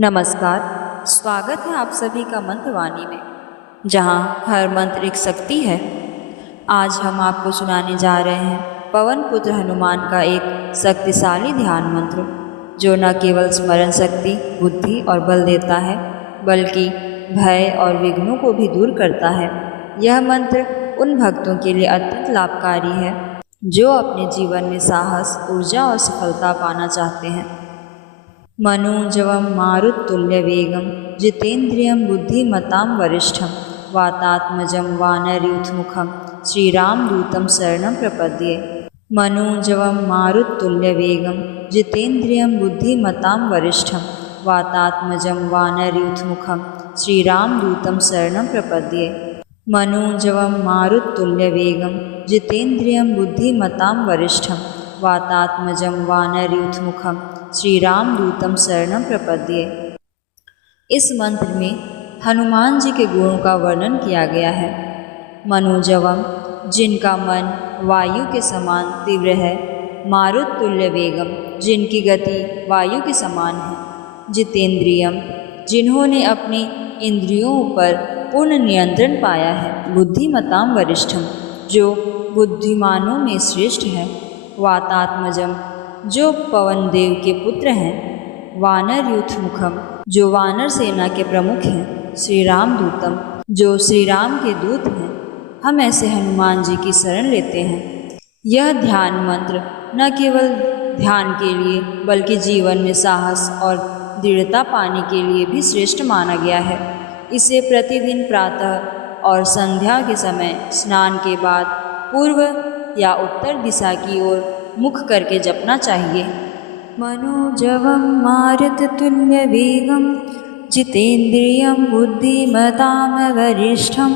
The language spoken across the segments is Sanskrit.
नमस्कार। स्वागत है आप सभी का मंत्रवाणी में, जहाँ हर मंत्र एक शक्ति है। आज हम आपको सुनाने जा रहे हैं पवन पुत्र हनुमान का एक शक्तिशाली ध्यान मंत्र, जो न केवल स्मरण शक्ति, बुद्धि और बल देता है, बल्कि भय और विघ्नों को भी दूर करता है। यह मंत्र उन भक्तों के लिए अत्यंत लाभकारी है जो अपने जीवन में साहस, ऊर्जा और सफलता पाना चाहते हैं। मनोजवं मारुततुल्यवेगं जितेन्द्रियं बुद्धिमतां वरिष्ठं वातात्मजं वानरयूथमुखं श्रीरामदूतं शरणं प्रपद्ये। मनोजवं मारुततुल्यवेगं जितेन्द्रियं बुद्धिमतां वरिष्ठं वातात्मजं वानरयूथमुखं श्रीरामदूतं शरणं प्रपद्ये। मनोजवं मारुततुल्यवेगं जितेन्द्रियं बुद्धिमतां वरिष्ठं वातात्मजं वानरयूथमुखं श्रीरामदूतं शरणं प्रपद्ये। इस मंत्र में हनुमान जी के गुणों का वर्णन किया गया है। मनोजवम, जिनका मन वायु के समान तीव्र है। मारुततुल्य वेगम, जिनकी गति वायु के समान है। जितेंद्रियम, जिन्होंने अपनी इंद्रियों पर पूर्ण नियंत्रण पाया है। बुद्धिमतां वरिष्ठम, जो बुद्धिमानों में श्रेष्ठ है। वातात्मजम, जो पवन देव के पुत्र हैं। वानरयूथमुखम, जो वानर सेना के प्रमुख हैं। श्री रामदूतम, जो श्री राम के दूत हैं। हम ऐसे हनुमान जी की शरण लेते हैं। यह ध्यान मंत्र न केवल ध्यान के लिए, बल्कि जीवन में साहस और दृढ़ता पाने के लिए भी श्रेष्ठ माना गया है। इसे प्रतिदिन प्रातः और संध्या के समय स्नान के बाद पूर्व या उत्तर दिशा की ओर मुख करके जपना चाहिए। मनोजवं मारुततुल्यवेगं जितेन्द्रियं बुद्धिमतां वरिष्ठं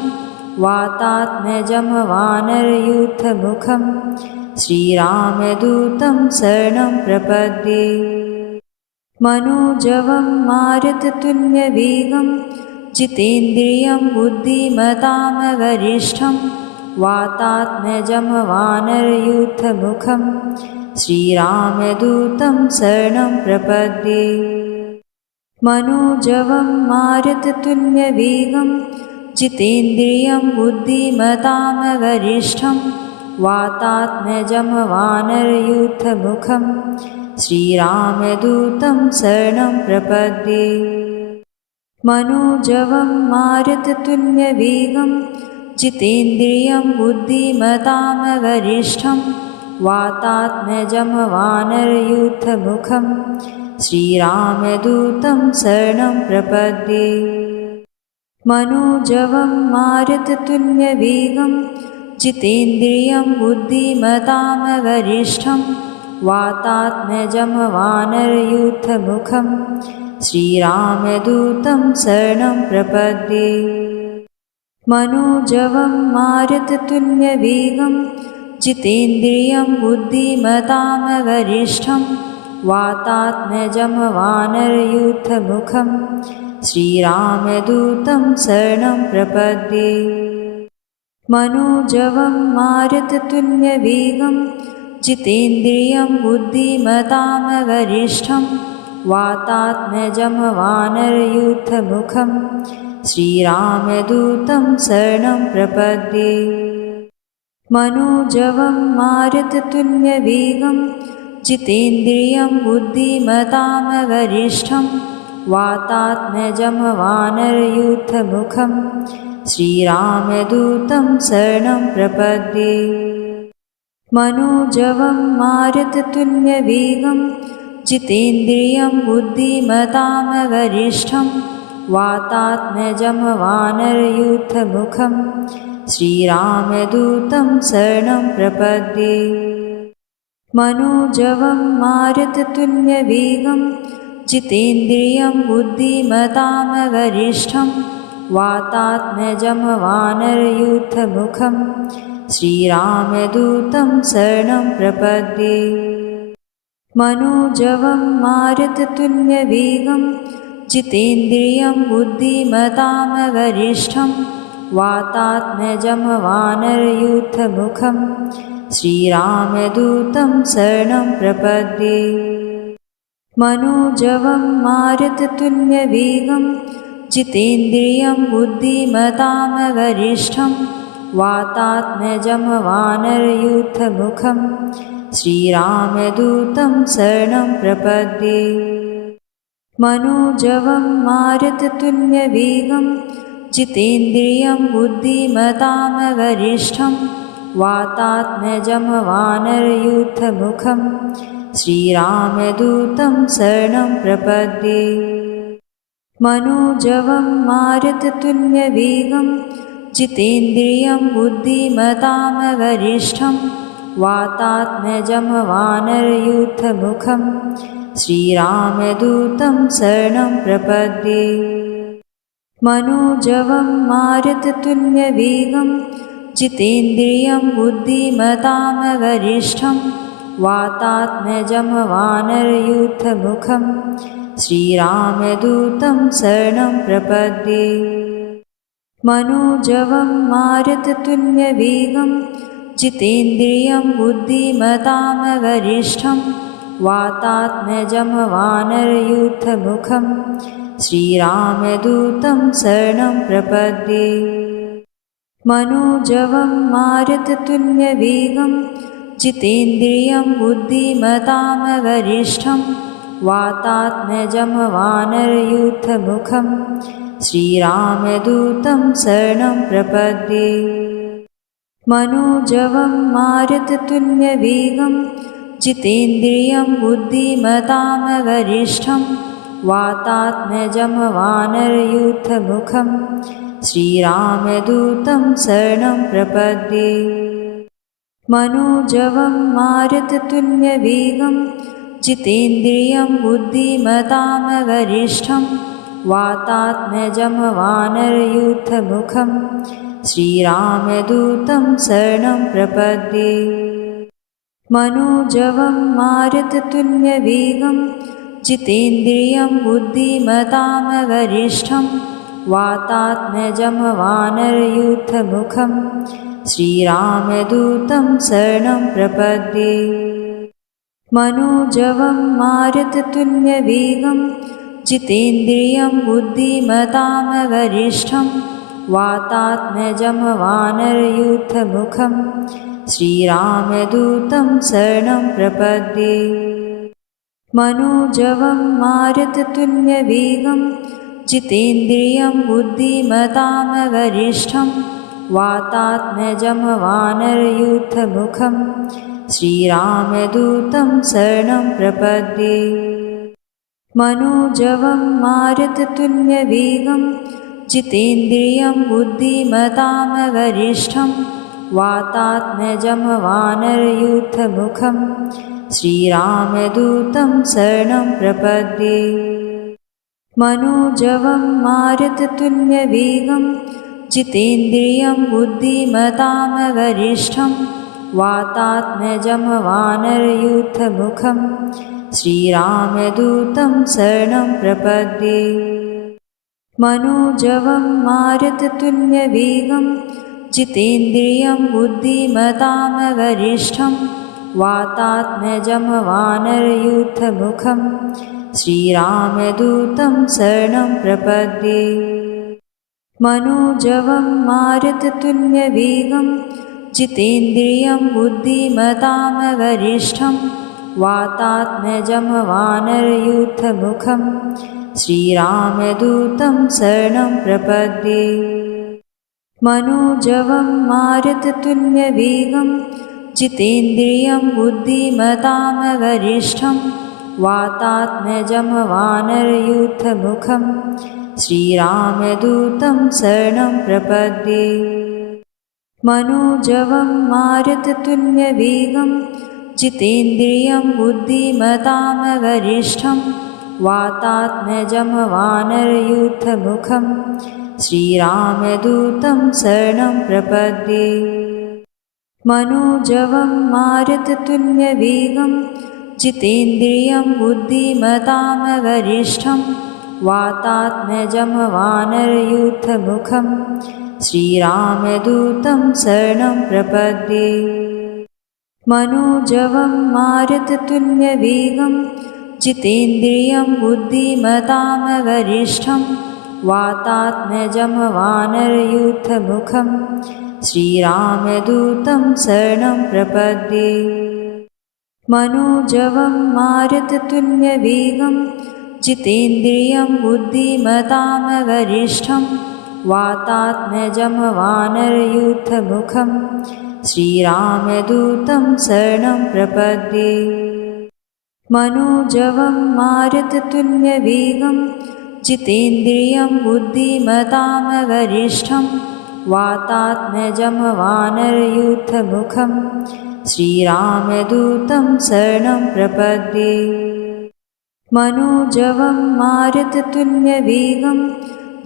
वातात्मजं वानरयूथमुखं श्रीरामदूतं शरणं प्रपद्ये। मनोजवं मारुततुल्यवेगं जितेन्द्रियं बुद्धिमतां वरिष्ठं वातात्मजं वानरयूथमुखं श्रीरामदूतं शरणं प्रपद्ये। मनोजवं मारुततुल्यवेगं जितेन्द्रियं बुद्धिमतां वरिष्ठं वातात्मजं वानरयूथमुखं श्रीरामदूतं शरणं प्रपद्ये। मनोजवं मारुततुल्यवेगं जितेन्द्रियं बुद्धिमतां वरिष्ठं वातात्मजं वानरयूथमुखं श्रीरामदूतं शरणं प्रपद्ये। मनोजवं मारुततुल्यवेगं जितेन्द्रियं बुद्धिमतां वरिष्ठं वातात्मजं वानरयूथमुखं श्रीरामदूतं शरणं प्रपद्ये। मनोजवं मारुततुल्यवेगं जितेन्द्रियं बुद्धिमतां वरिष्ठं वातात्मजं वानरयूथमुखं श्रीरामदूतं शरणं प्रपद्ये। मनोजवं मारुततुल्यवेगं जितेन्द्रियं बुद्धिमतां वरिष्ठं वातात्मजं वानरयूथमुखं श्रीरामदूतं शरणं प्रपद्ये। मनोजवं मारुततुल्यवेगं जितेन्द्रियं बुद्धिमतां वरिष्ठं वातात्मजं वानरयूथमुखं श्रीरामदूतं शरणं प्रपद्ये। मनोजवं मारुततुल्यवेगं जितेन्द्रियं बुद्धिमतां वरिष्ठं वातात्मजं वानरयूथमुखं श्रीरामदूतं शरणं प्रपद्ये। मनोजवं मारुततुल्यवेगं जितेन्द्रियं बुद्धिमतां वरिष्ठं वातात्मजं वानरयूथमुखं श्रीरामदूतं शरणं प्रपद्ये। मनोजवं मारुततुल्यवेगं जितेन्द्रियं बुद्धिमतां वरिष्ठं वातात्मजं वानरयूथमुखं श्रीरामदूतं शरणं प्रपद्ये। मनोजवं मारुततुल्यवेगं जितेन्द्रियं बुद्धिमतां वरिष्ठं वातात्मजं वानरयूथमुखं श्रीरामदूतं शरणं प्रपद्ये। मनोजवं मारुततुल्यवेगं जितेन्द्रियं बुद्धिमतां वरिष्ठं वातात्मजं वानरयूथमुखं श्रीरामदूतं शरणं प्रपद्ये। मनोजवं मारुततुल्यवेगं जितेन्द्रियं बुद्धिमतां वरिष्ठं वातात्मजं वानरयूथमुखं श्रीरामदूतं शरणं प्रपद्ये। मनोजवं मारुततुल्यवेगं जितेन्द्रियं बुद्धिमतां वरिष्ठं वातात्मजं वानरयूथमुखं श्रीरामदूतं शरणं प्रपद्ये। मनोजवं मारुततुल्यवेगं जितेन्द्रियं बुद्धिमतां वरिष्ठं वातात्मजं वानरयूथमुखं श्रीरामदूतं शरणं प्रपद्ये। मनोजवं मारुततुल्यवेगं जितेन्द्रियं बुद्धिमतां वरिष्ठं वातात्मजं वानरयूथमुखं श्रीरामदूतं शरणं प्रपद्ये। मनोजवं मारुततुल्यवेगं जितेन्द्रियं बुद्धिमतां वरिष्ठं वातात्मजं वानरयूथमुखं श्रीरामदूतं शरणं प्रपद्ये। मनोजवं मारुततुल्यवेगं जितेन्द्रियं बुद्धिमतां वरिष्ठं वातात्मजं वानरयूथमुखं श्रीरामदूतं शरणं प्रपद्ये। मनोजवं मारुततुल्यवेगं जितेन्द्रियं बुद्धिमतां वरिष्ठं वातात्मजं वानरयूथमुखं श्रीरामदूतं शरणं प्रपद्ये। मनोजवं मारुततुल्यवेगं जितेन्द्रियं बुद्धिमतां वरिष्ठं वातात्मजं वानरयूथमुखं श्रीरामदूतं शरणं प्रपद्ये। मनोजवं मारुततुल्यवेगं जितेन्द्रियं बुद्धिमतां वरिष्ठं वातात्मजं वानरयूथमुखं श्रीरामदूतं शरणं प्रपद्ये। मनोजवं मारुततुल्यवेगं जितेन्द्रियं बुद्धिमतां वरिष्ठं वातात्मजं वानरयूथमुखं श्रीरामदूतं शरणं प्रपद्ये। मनोजवं मारुततुल्यवेगं जितेन्द्रियं बुद्धिमतां वरिष्ठं वातात्मजं वानरयूथमुखं श्रीरामदूतं शरणं प्रपद्ये। मनोजवं मारुततुल्यवेगं जितेन्द्रियं बुद्धिमतां वरिष्ठं वातात्मजं वानरयूथमुखं श्रीरामदूतं शरणं प्रपद्ये। मनोजवं मारुततुल्यवेगं जितेन्द्रियं बुद्धिमतां वरिष्ठं वातात्मजं वानरयूथमुखं श्रीरामदूतं शरणं प्रपद्ये। मनोजवं मारुततुल्यवेगं जितेन्द्रियं बुद्धिमतां वरिष्ठं वातात्मजं वानरयूथमुखं श्रीरामदूतं शरणं प्रपद्ये। मनोजवं मारुततुल्यवेगं जितेन्द्रियं बुद्धिमतां वरिष्ठं वातात्मजं वानरयूथमुखं श्रीरामदूतं शरणं प्रपद्ये। मनोजवं मारुततुल्यवेगं जितेन्द्रियं बुद्धिमतां वरिष्ठं वातात्मजं वानरयूथमुखं श्रीरामदूतं शरणं प्रपद्ये। मनोजवं मारुततुल्यवेगं जितेन्द्रियं बुद्धिमतां वरिष्ठं वातात्मजं वानरयूथमुखं श्रीरामदूतं शरणं प्रपद्ये। मनोजवं मारुततुल्यवेगं जितेन्द्रियं बुद्धिमतां वरिष्ठं वातात्मजं वानरयूथमुखं श्रीरामदूतं शरणं प्रपद्ये। मनोजवं मारुततुल्यवेगं जितेन्द्रियं बुद्धिमतां वरिष्ठं वातात्मजं वानरयूथमुखं श्रीरामदूतं शरणं प्रपद्ये। मनोजवं मारुततुल्यवेगं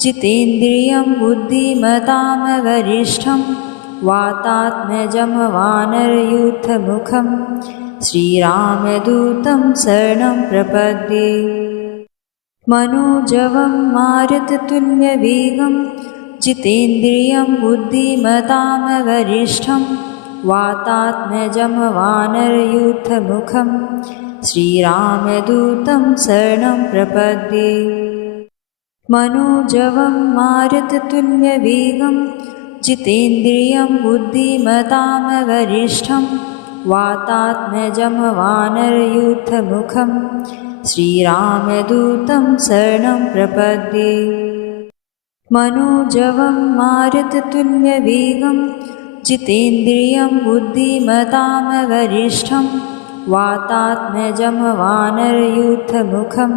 जितेन्द्रियं बुद्धिमतां वरिष्ठं वातात्मजं वानरयूथमुखं श्रीरामदूतं शरणं प्रपद्ये। मनोजवं मारुततुल्यवेगं जितेन्द्रियं बुद्धिमतां वरिष्ठं वातात्मजं वानरयूथमुखं श्रीरामदूतं शरणं प्रपद्ये। मनोजवं मारुततुल्यवेगं जितेन्द्रियं बुद्धिमतां वरिष्ठं वातात्मजं वानरयूथमुखं श्रीरामदूतं शरणं प्रपद्ये। मनोजवं मारुततुल्यवेगं जितेन्द्रियं बुद्धिमतां वरिष्ठं वातात्मजं वानरयूथमुखं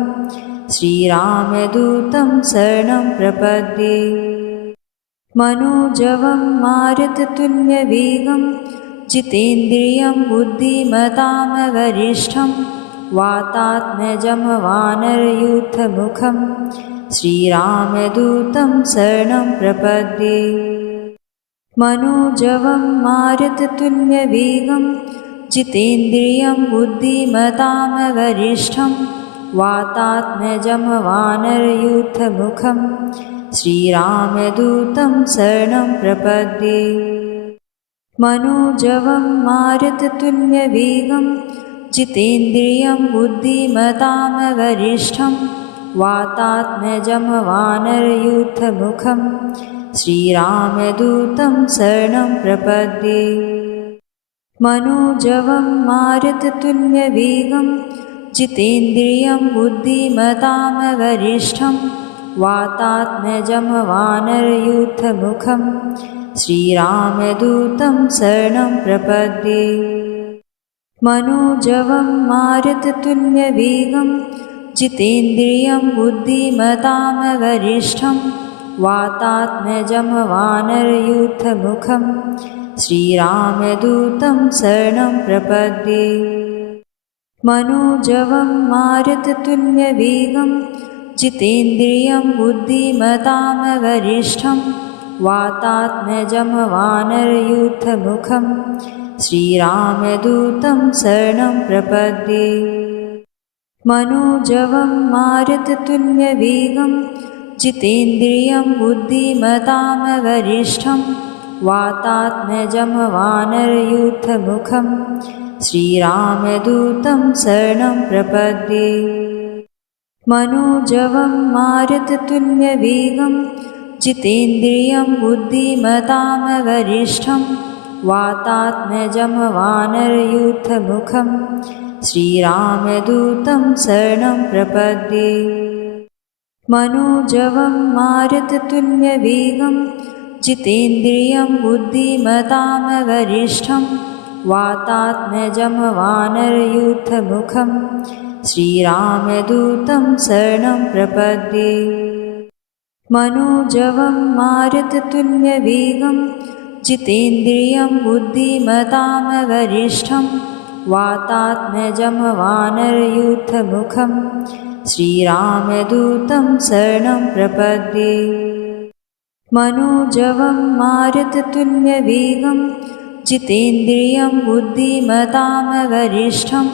श्रीरामदूतं शरणं प्रपद्ये। मनोजवं मारुततुल्यवेगं जितेन्द्रियं बुद्धिमतां वरिष्ठं वातात्मजं वानरयूथमुखं श्रीरामदूतं शरणं प्रपद्ये। मनोजवं मारुततुल्यवेगं जितेन्द्रियं बुद्धिमतां वरिष्ठं वातात्मजं वानरयूथमुखं श्रीरामदूतं शरणं प्रपद्ये। मनोजवं मारुततुल्यवेगं जितेन्द्रियं बुद्धिमतां वरिष्ठं वातात्मजं वानरयूथमुखं श्रीरामदूतं शरणं प्रपद्ये। मनोजवं मारुततुल्यवेगं जितेन्द्रियं बुद्धिमतां वरिष्ठं वातात्मजं वानरयूथमुखं श्रीरामदूतं शरणं प्रपद्ये। मनोजवं मारुततुल्यवेगं जितेन्द्रियं बुद्धिमतां वरिष्ठं वातात्मजं वानरयूथमुखं श्रीरामदूतं शरणं प्रपद्ये। मनोजवं मारुततुल्यवेगं जितेन्द्रियं बुद्धिमतां वरिष्ठं वातात्मजं वानरयूथमुखं श्रीरामदूतं शरणं प्रपद्ये। मनोजवं मारुततुल्यवेगं जितेन्द्रियं बुद्धिमतां वरिष्ठं वातात्मजं वानरयूथमुखं श्रीरामदूतं शरणं प्रपद्ये। मनोजवं मारुततुल्यवेगं जितेन्द्रियं बुद्धिमतां वरिष्ठं वातात्मजं वानरयूथमुखं श्रीरामदूतं शरणं प्रपद्ये। मनोजवं मारुततुल्यवेगं जितेन्द्रियं बुद्धिमतां वरिष्ठं वातात्मजं वानरयूथमुखं श्रीरामदूतं शरणं प्रपद्ये। मनोजवं मारुततुल्यवेगं जितेन्द्रियं बुद्धिमतां वरिष्ठं वातात्मजं वानरयूथमुखं श्रीरामदूतं शरणं प्रपद्ये। मनोजवं मारुततुल्यवेगं जितेन्द्रियं बुद्धिमतां वरिष्ठं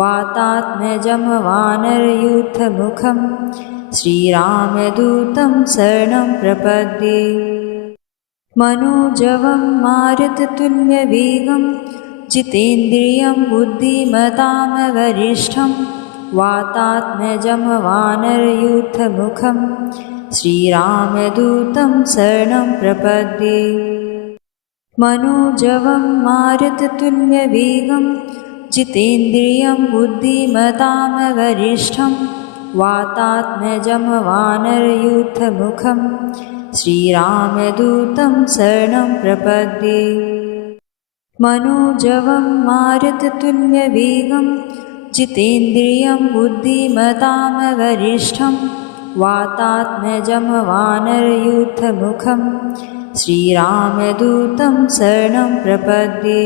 वातात्मजं वानरयूथमुखं श्रीरामदूतं शरणं प्रपद्ये। मनोजवं मारुततुल्यवेगं जितेन्द्रियं बुद्धिमतां वरिष्ठं वातात्मजं वानरयूथमुखं श्रीरामदूतं शरणं प्रपद्ये। मनोजवं मारुततुल्यवेगं जितेन्द्रियं बुद्धिमतां वरिष्ठं वातात्मजं वानरयूथमुखं श्रीरामदूतं शरणं प्रपद्ये। मनोजवं मारुततुल्यवेगं जितेन्द्रियं बुद्धिमतां वरिष्ठं वातात्मजं वानरयूथमुखं श्रीरामदूतं शरणं प्रपद्ये।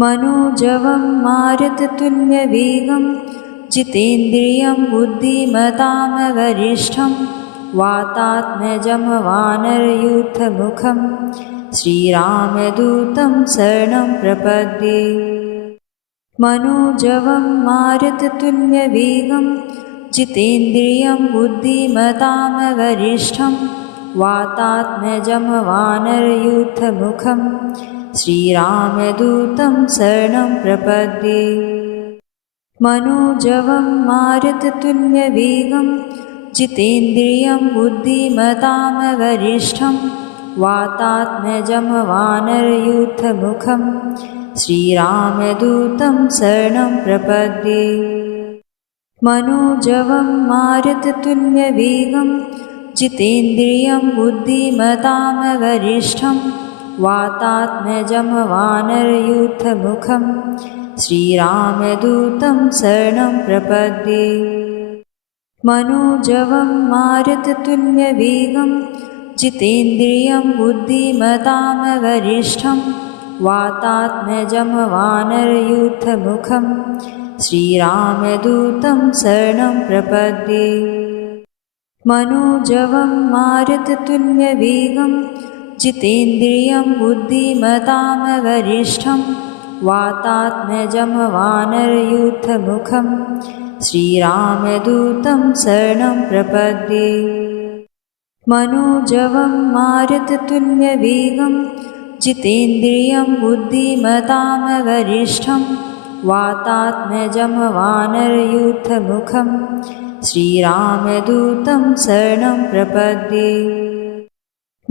मनोजवं मारुततुल्यवेगं जितेन्द्रियं बुद्धिमतां वरिष्ठं वातात्मजं वानरयूथमुखं श्रीरामदूतं शरणं प्रपद्ये। मनोजवं मारुततुल्यवेगं जितेन्द्रियं बुद्धिमतां वरिष्ठं वातात्मजं वानरयूथमुखं श्रीरामदूतं शरणं प्रपद्ये। मनोजवं मारुततुल्यवेगं जितेन्द्रियं बुद्धिमतां वरिष्ठं वातात्मजं वानरयूथमुखं श्रीरामदूतं शरणं प्रपद्ये। मनोजवं मारुततुल्यवेगं जितेन्द्रियं बुद्धिमतां वरिष्ठं वातात्मजं वानरयूथमुखं श्रीरामदूतं शरणं प्रपद्ये। मनोजवं मारुततुल्यवेगं जितेन्द्रियं बुद्धिमतां वरिष्ठं वातात्मजं वानरयूथमुखं श्रीरामदूतं शरणं प्रपद्ये। मनोजवं मारुततुल्यवेगं जितेन्द्रियं बुद्धिमतां वरिष्ठं वातात्मजं वानरयूथमुखं श्रीरामदूतं शरणं प्रपद्ये। मनोजवं मारुततुल्यवेगं जितेन्द्रियं बुद्धिमतां वरिष्ठं वातात्मजं वानरयूथमुखं श्रीरामदूतं शरणं प्रपद्ये।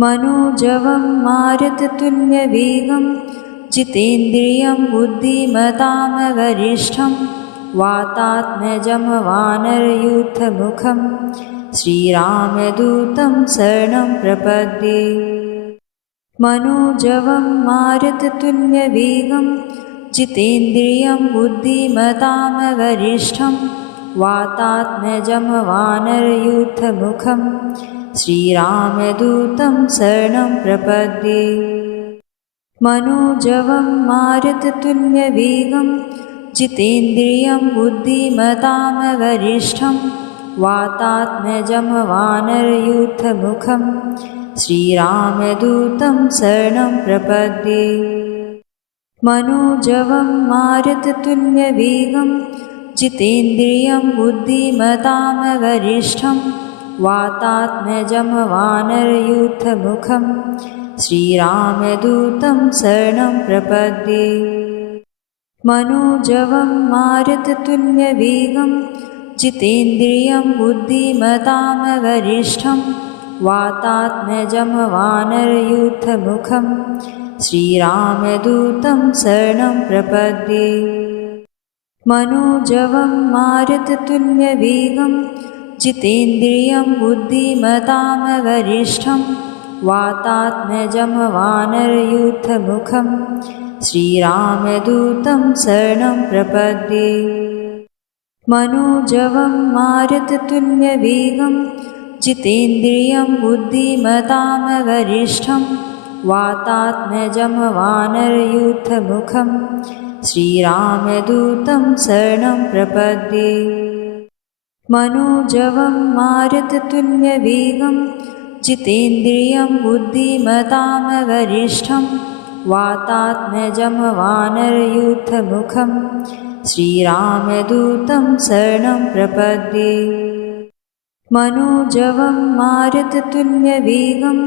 मनोजवं मारुततुल्यवेगं जितेन्द्रियं बुद्धिमतां वरिष्ठं वातात्मजं वानरयूथमुखं श्रीरामदूतं शरणं प्रपद्ये। मनोजवं मारुततुल्यवेगं जितेन्द्रियं बुद्धिमतां वरिष्ठं वातात्मजं वानरयूथमुखं श्रीरामदूतं शरणं प्रपद्ये। मनोजवं मारुततुल्यवेगं जितेन्द्रियं बुद्धिमतां वरिष्ठं वातात्मजं वानरयूथमुखं श्रीरामदूतं शरणं प्रपद्ये। मनोजवं मारुततुल्यवेगं जितेन्द्रियं बुद्धिमतां वरिष्ठं वातात्मजं वानरयूथमुखं श्रीरामदूतं शरणं प्रपद्ये। मनोजवं मारुततुल्यवेगं जितेन्द्रियं बुद्धिमतां वरिष्ठं वातात्मजं वानरयूथमुखं श्रीरामदूतं शरणं प्रपद्ये। मनोजवं मारुततुल्यवेगं जितेन्द्रियं बुद्धिमतां वरिष्ठं वातात्मजं वानरयूथमुखं श्रीरामदूतं शरणं प्रपद्ये। मनोजवं मारुततुल्यवेगं जितेन्द्रियं बुद्धिमतां वरिष्ठं वातात्मजं वानरयूथमुखं श्रीरामदूतं शरणं प्रपद्ये। मनोजवं मारुततुल्यवेगं जितेन्द्रियं बुद्धिमतां वरिष्ठं वातात्मजं वानरयूथमुखं श्रीरामदूतं शरणं प्रपद्ये। मनोजवं मारुततुल्यवेगं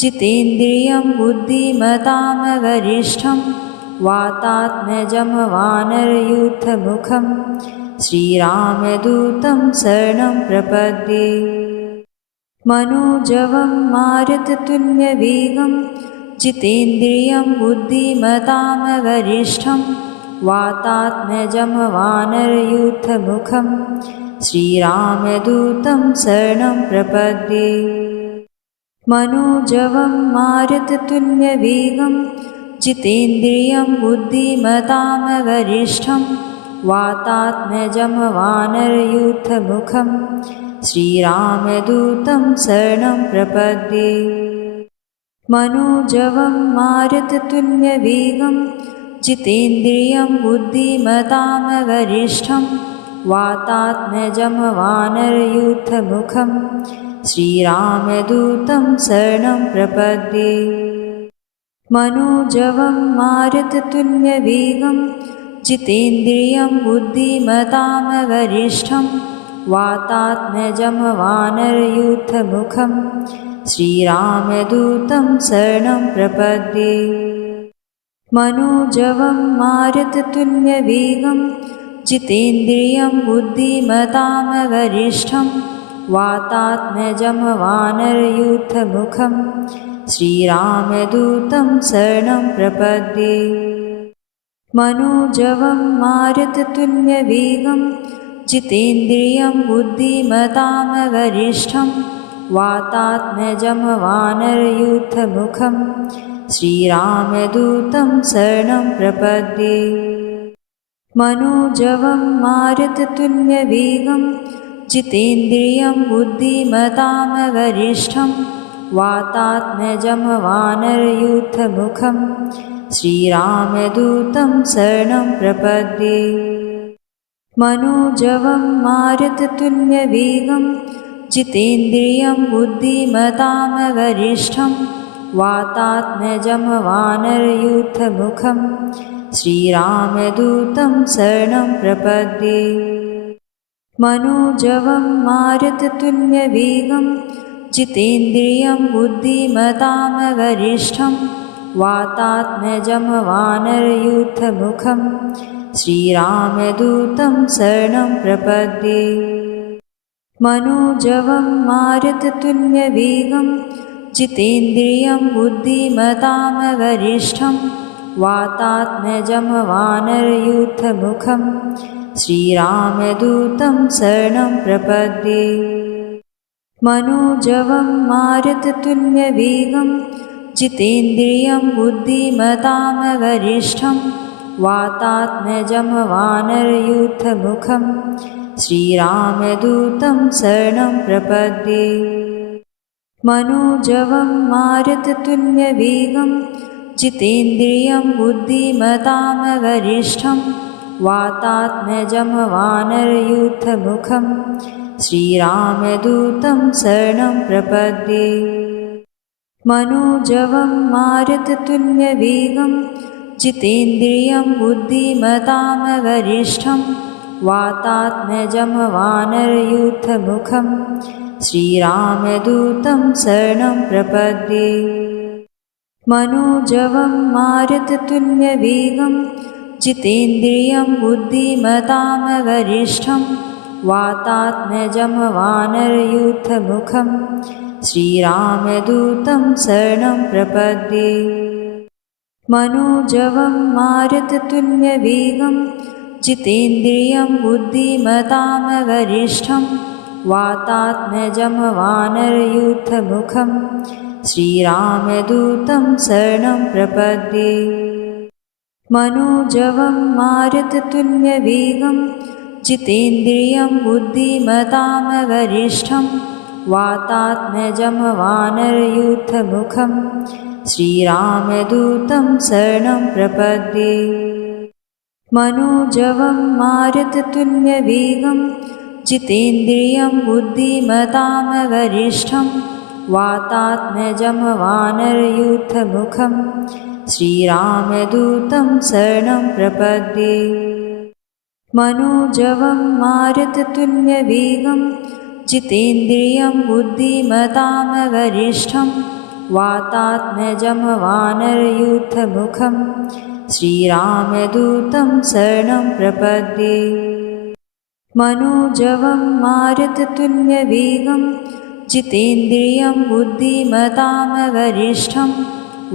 जितेन्द्रियं बुद्धिमतां वरिष्ठं वातात्मजं वानरयूथमुखं श्रीरामदूतं शरणं प्रपद्ये। मनोजवं मारुततुल्यवेगं जितेन्द्रियं बुद्धिमतां वरिष्ठं वातात्मजं वानरयूथमुखं श्रीरामदूतं शरणं प्रपद्ये। मनोजवं मारुततुल्यवेगं जितेन्द्रियं बुद्धिमतां वरिष्ठं वातात्मजं वानरयूथमुखं श्रीरामदूतं शरणं प्रपद्ये। मनोजवं मारुततुल्यवेगं जितेन्द्रियं बुद्धिमतां वरिष्ठं वातात्मजं वानरयूथमुखं श्रीरामदूतं शरणं प्रपद्ये। मनोजवं मारुततुल्यवेगं जितेन्द्रियं बुद्धिमतां वरिष्ठं वातात्मजं वानरयूथमुखं श्रीरामदूतं शरणं प्रपद्ये। मनोजवं मारुततुल्यवेगं जितेन्द्रियं बुद्धिमतां वरिष्ठं वातात्मजं वानरयूथमुखं श्रीरामदूतं शरणं प्रपद्ये। मनोजवं मारुततुल्यवेगं जितेन्द्रियं बुद्धिमतां वरिष्ठं वातात्मजं वानरयूथमुखं श्रीरामदूतं शरणं प्रपद्ये। मनोजवं मारुततुल्यवेगं जितेन्द्रियं बुद्धिमतां वरिष्ठं वातात्मजं वानरयूथमुखं श्रीरामदूतं शरणं प्रपद्ये। मनोजवं मारुततुल्यवेगं जितेन्द्रियं बुद्धिमतां वरिष्ठं वातात्मजं वानरयूथमुखं श्रीरामदूतं शरणं प्रपद्ये। मनोजवं मारुततुल्यवेगं जितेन्द्रियं बुद्धिमतां वरिष्ठं वातात्मजं वानरयूथमुखं श्रीरामदूतं शरणं प्रपद्ये। मनोजवं मारुततुल्यवेगं जितेन्द्रियं बुद्धिमतां वरिष्ठं वातात्मजं वानरयूथमुखं श्रीरामदूतं शरणं प्रपद्ये। मनोजवं मारुततुल्यवेगं जितेन्द्रियं बुद्धिमतां वरिष्ठं वातात्मजं वानरयूथमुखं श्रीरामदूतं शरणं प्रपद्ये। मनोजवं मारुततुल्यवेगं जितेन्द्रियं बुद्धिमतां वरिष्ठं वातात्मजं वानरयूथमुखं श्रीरामदूतं शरणं प्रपद्ये। मनोजवं मारुततुल्यवेगं जितेन्द्रियं बुद्धिमतां वरिष्ठं वातात्मजं वानरयूथमुखं श्रीरामदूतं शरणं प्रपद्ये। मनोजवं मारुततुल्यवेगं जितेन्द्रियं बुद्धिमतां वरिष्ठं वातात्मजं वानरयूथमुखं श्रीरामदूतं शरणं प्रपद्ये। मनोजवं मारुततुल्यवेगं जितेन्द्रियं बुद्धिमतां वरिष्ठं वातात्मजं वानरयूथमुखं श्रीरामदूतं शरणं प्रपद्ये। मनोजवं मारुततुल्यवेगं जितेन्द्रियं बुद्धिमतां वरिष्ठं वातात्मजं वानरयूथमुखं श्रीरामदूतं शरणं प्रपद्ये। मनोजवं मारुततुल्यवेगं जितेन्द्रियं बुद्धिमतां वरिष्ठं वातात्मजं वानरयूथमुखं श्रीरामदूतं शरणं प्रपद्ये। मनोजवं मारुततुल्यवेगं जितेन्द्रियं बुद्धिमतां वरिष्ठं वातात्मजं वानरयूथमुखं श्रीरामदूतं शरणं प्रपद्ये। मनोजवं मारुततुल्यवेगं जितेन्द्रियं बुद्धिमतां वरिष्ठं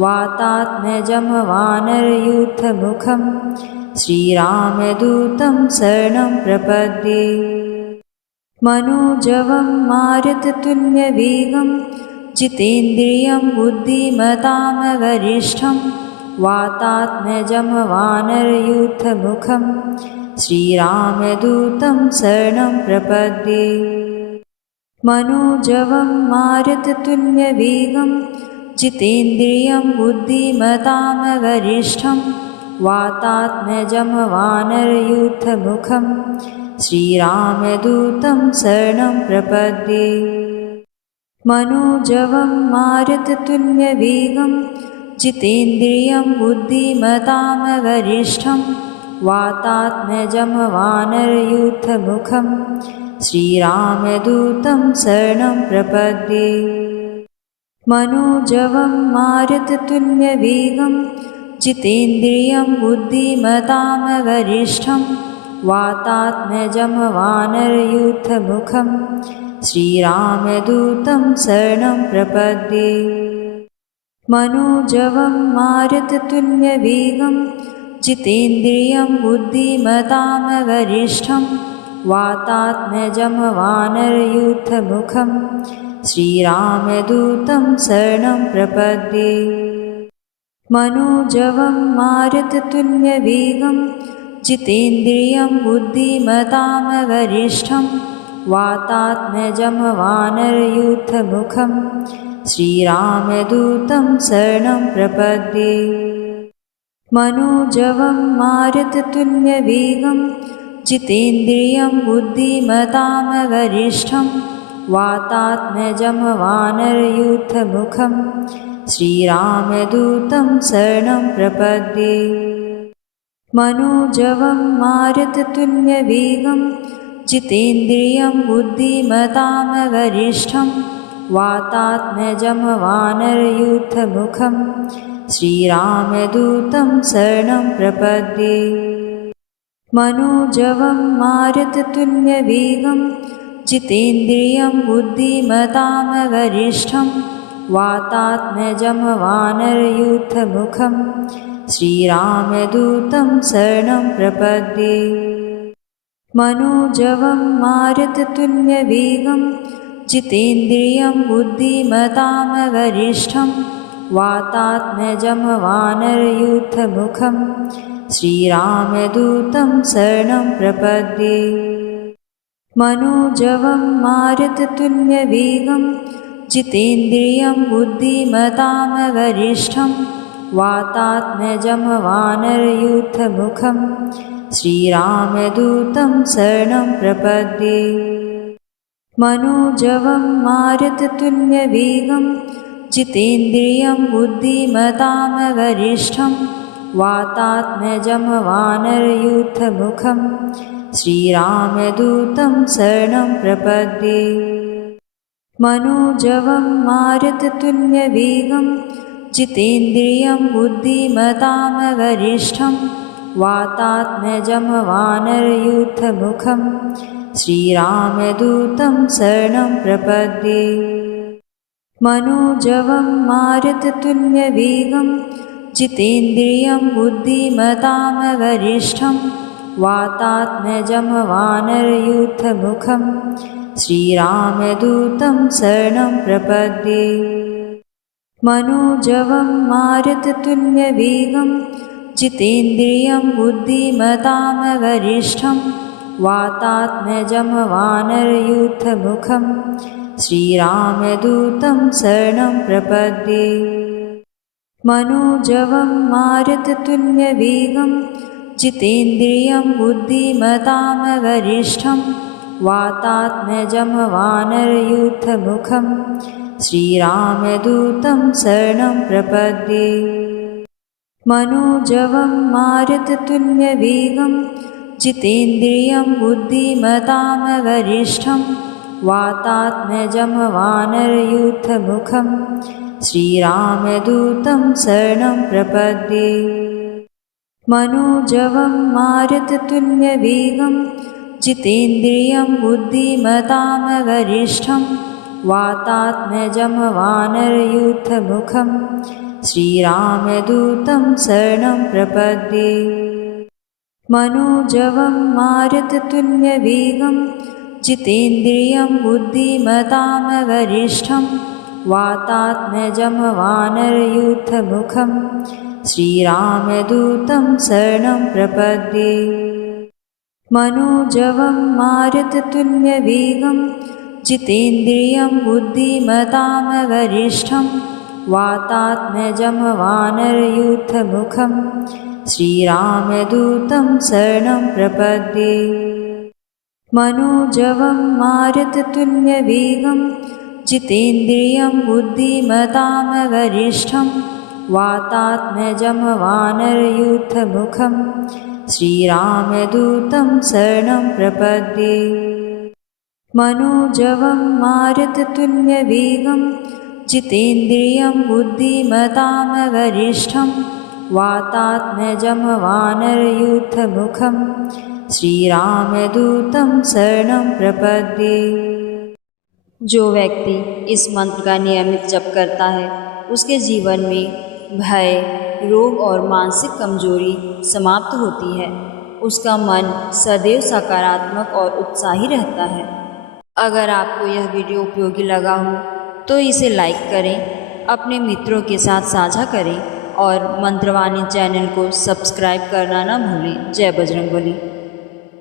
वातात्मजं वानरयूथमुखं श्रीरामदूतं शरणं प्रपद्ये। मनोजवं मारुततुल्यवेगं जितेन्द्रियं बुद्धिमतां वरिष्ठं वातात्मजं वानरयूथमुखं श्रीरामदूतं शरणं प्रपद्ये। मनोजवं मारुततुल्यवेगं जितेन्द्रियं बुद्धिमतां वरिष्ठं वातात्मजं वानरयूथमुखं श्रीरामदूतं शरणं प्रपद्ये। मनोजवं मारुततुल्यवेगं जितेन्द्रियं बुद्धिमतां वरिष्ठं वातात्मजं वानरयूथमुखं श्रीरामदूतं शरणं प्रपद्ये। मनोजवं मारुततुल्यवेगं जितेन्द्रियं बुद्धिमतां वरिष्ठं वातात्मजं वानरयूथमुखं श्रीरामदूतं शरणं प्रपद्ये। मनोजवं मारुततुल्यवेगं जितेन्द्रियं बुद्धिमतां वरिष्ठं वातात्मजं वानरयूथमुखं श्रीरामदूतं शरणं प्रपद्ये। मनोजवं मारुततुल्यवेगं जितेन्द्रियं बुद्धिमतां वरिष्ठं वातात्मजं वानरयूथमुखं श्रीरामदूतं शरणं प्रपद्ये। मनोजवं मारुततुल्यवेगं जितेन्द्रियं बुद्धिमतां वरिष्ठं वातात्मजं वानरयूथमुखं श्रीरामदूतं शरणं प्रपद्ये। मनोजवं मारुततुल्यवेगं जितेन्द्रियं बुद्धिमतां वरिष्ठं वातात्मजं वानरयूथमुखं श्रीरामदूतं शरणं प्रपद्ये। मनोजवं मारुततुल्यवेगं जितेन्द्रियं बुद्धिमतां वरिष्ठं वातात्मजं वानरयूथमुखं श्रीरामदूतं शरणं प्रपद्ये। मनोजवं मारुततुल्यवेगं जितेन्द्रियं बुद्धिमतां वरिष्ठं वातात्मजं वानरयूथमुखं श्रीरामदूतं शरणं प्रपद्ये। मनोजवं मारुततुल्यवेगं जितेन्द्रियं बुद्धिमतां वरिष्ठं वातात्मजं वानरयूथमुखं श्रीरामदूतं शरणं प्रपद्ये। मनोजवं मारुततुल्यवेगं जितेन्द्रियं बुद्धिमतां वरिष्ठं वातात्मजं वानरयूथमुखं श्रीरामदूतं शरणं प्रपद्ये। मनोजवं मारुततुल्यवेगं जितेन्द्रियं बुद्धिमतां वरिष्ठं वातात्मजं वानरयूथमुखं श्रीरामदूतं शरणं प्रपद्ये। मनोजवं मारुततुल्यवेगं जितेन्द्रियं बुद्धिमतां वरिष्ठं वातात्मजं वानरयूथमुखं श्रीरामदूतं शरणं प्रपद्ये। मनोजवं मारुततुल्यवेगं जितेन्द्रियं बुद्धिमतां वरिष्ठं वातात्मजं वानरयूथमुखं श्रीरामदूतं शरणं प्रपद्ये। मनोजवं मारुततुल्यवेगं जितेन्द्रियं बुद्धिमतां वरिष्ठं वातात्मजं वानरयूथमुखं श्रीरामदूतं शरणं प्रपद्ये। मनोजवं मारुततुल्यवेगं जितेन्द्रियं बुद्धिमतां वरिष्ठं वातात्मजं वानरयूथमुखं श्रीरामदूतं शरणं प्रपद्ये। मनोजवं मारुततुल्यवेगं जितेन्द्रियं बुद्धिमतां वरिष्ठं वातात्मजं वानरयूथमुखं श्रीरामदूतं शरणं प्रपद्ये। मनोजवं मारुततुल्यवेगं जितेन्द्रियं बुद्धिमतां वरिष्ठं वातात्मजं वानरयूथमुखं श्रीरामदूतं शरणं प्रपद्ये। मनोजवं मारुततुल्यवेगं जितेन्द्रियं बुद्धिमतां वरिष्ठं वातात्मजं वानरयूथमुखं श्रीरामदूतं शरणं प्रपद्ये। मनोजवं मारुततुल्यवेगं जितेन्द्रियं बुद्धिमतां वरिष्ठं वातात्मजं वानरयूथमुखं श्रीरामदूतं शरणं प्रपद्ये। मनोजवं मारुततुल्यवेगं जितेन्द्रियं बुद्धिमतां वरिष्ठं वातात्मजं वानरयूथमुखं श्रीरामदूतं शरणं प्रपद्ये। जो व्यक्ति इस मंत्र का नियमित जप करता है उसके जीवन में भय, रोग और मानसिक कमजोरी समाप्त होती है। उसका मन सदैव सकारात्मक और उत्साही रहता है। अगर आपको यह वीडियो उपयोगी लगा हो तो इसे लाइक करें, अपने मित्रों के साथ साझा करें और मंत्रवाणी चैनल को सब्सक्राइब करना ना भूलें। जय बजरंगबली।